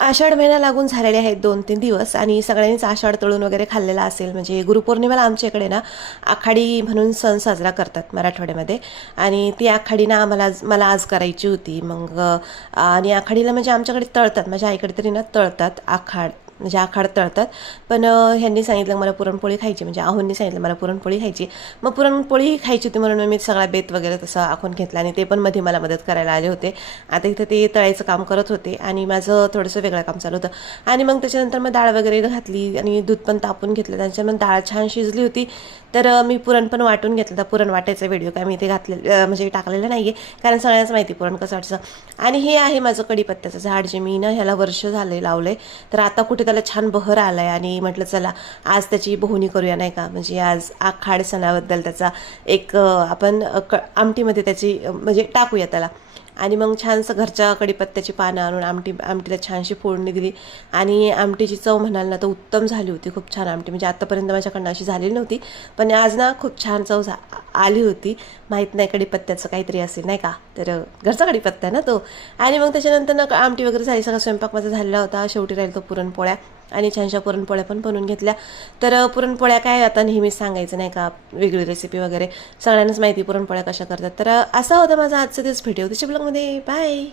आषाढ महिना लागून झालेले आहेत 2-3 दिवस आणि सगळ्यांनीच आषाढ तळून वगैरे खाल्लेला असेल. म्हणजे गुरुपौर्णिमेला आमच्या इकडे ना आखाडी म्हणून सण साजरा करतात मराठवाड्यामध्ये. आणि ती आखाडी ना मला आज करायची होती. मग आणि आखाडीला म्हणजे आमच्याकडे तळतात, माझ्या आईकडे तरी ना तळतात आखाड, म्हणजे आखाड तळतात. पण ह्यांनी सांगितलं मला पुरणपोळी खायची, म्हणजे आहोंनी सांगितलं मला पुरणपोळी खायची. मग पुरणपोळी खायची होती म्हणून मी सगळा बेत वगैरे तसं आखून घेतला आणि ते पण मध्ये मला मदत करायला आले होते. आता इथं ते तळायचं काम करत होते आणि माझं थोडंसं वेगळं काम चालू होतं. आणि मग त्याच्यानंतर मग डाळ वगैरे घातली आणि दूध पण तापून घेतलं. त्याच्यानंतर डाळ छान शिजली होती. तर मी पुरण पण वाटून घेतलं. तर पुरण वाटायचा व्हिडिओ काय मी इथे म्हणजे टाकलेलं नाही आहे, कारण सगळ्यांनाच माहिती पुरण कसं वाटतं. आणि हे आहे माझं कढीपत्त्याचं झाड, जे मी ना ह्याला वर्ष झाले लावलं आहे. तर आता कुठे त्याला छान बहर आला आहे आणि म्हटलं चला आज त्याची बोहणी करूया, नाही का. म्हणजे आज आखाड सणाबद्दल त्याचा एक आपण आमटीमध्ये त्याची म्हणजे टाकूया त्याला. आणि मग छानसं घरच्या कढीपत्त्याची पानं आणून आमटीला छानशी फोडणी दिली. आणि आमटीची चव म्हणाल ना तर उत्तम झाली होती, खूप छान आमटी. म्हणजे आत्तापर्यंत माझ्याकडनं अशी झालेली नव्हती, पण आज ना खूप छान चव आली होती. माहीत नाही कढीपत्त्याचं काहीतरी असेल, नाही का. तर घरचा कढीपत्ता ना तो. आणि मग त्याच्यानंतर ना आमटी वगैरे झाली, सगळा स्वयंपाक माझा झालेला होता. शेवटी राहील तो पुरणपोळ्या, आणि छानशा पुरणपोळ्या पण बनवून घेतल्या. तर पुरणपोळ्या काय आता नेहमीच सांगायचं नाही का, वेगळी रेसिपी वगैरे सगळ्यांनाच माहिती पुरणपोळ्या कशा करतात. तर असा होता माझा आजचा दिवस. व्हिडिओ त्याच्या ब्लॉगमध्ये. बाय.